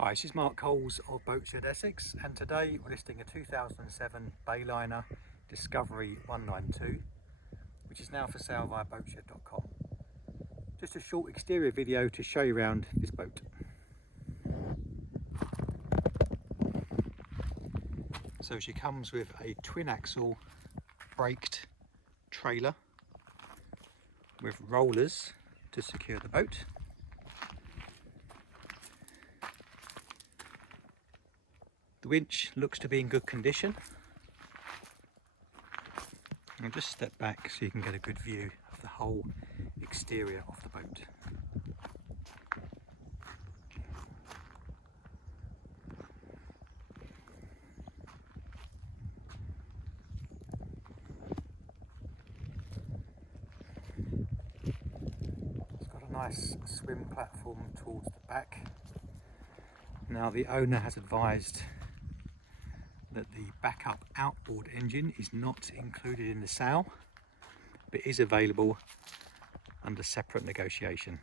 Hi, this is Mark Coles of Boatshed Essex, and today we're listing a 2007 Bayliner Discovery 192, which is now for sale via boatshed.com. Just a short exterior video to show you around this boat. So she comes with a twin axle braked trailer with rollers to secure the boat. The winch looks to be in good condition. I'll just step back so you can get a good view of the whole exterior of the boat. It's got a nice swim platform towards the back. Now the owner has advised that the backup outboard engine is not included in the sale, but is available under separate negotiation.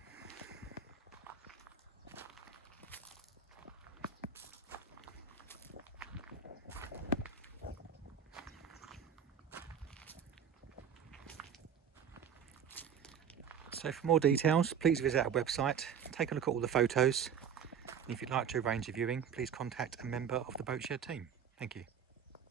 So for more details, please visit our website, take a look at all the photos, and if you'd like to arrange a viewing, please contact a member of the Boatshed team. Thank you.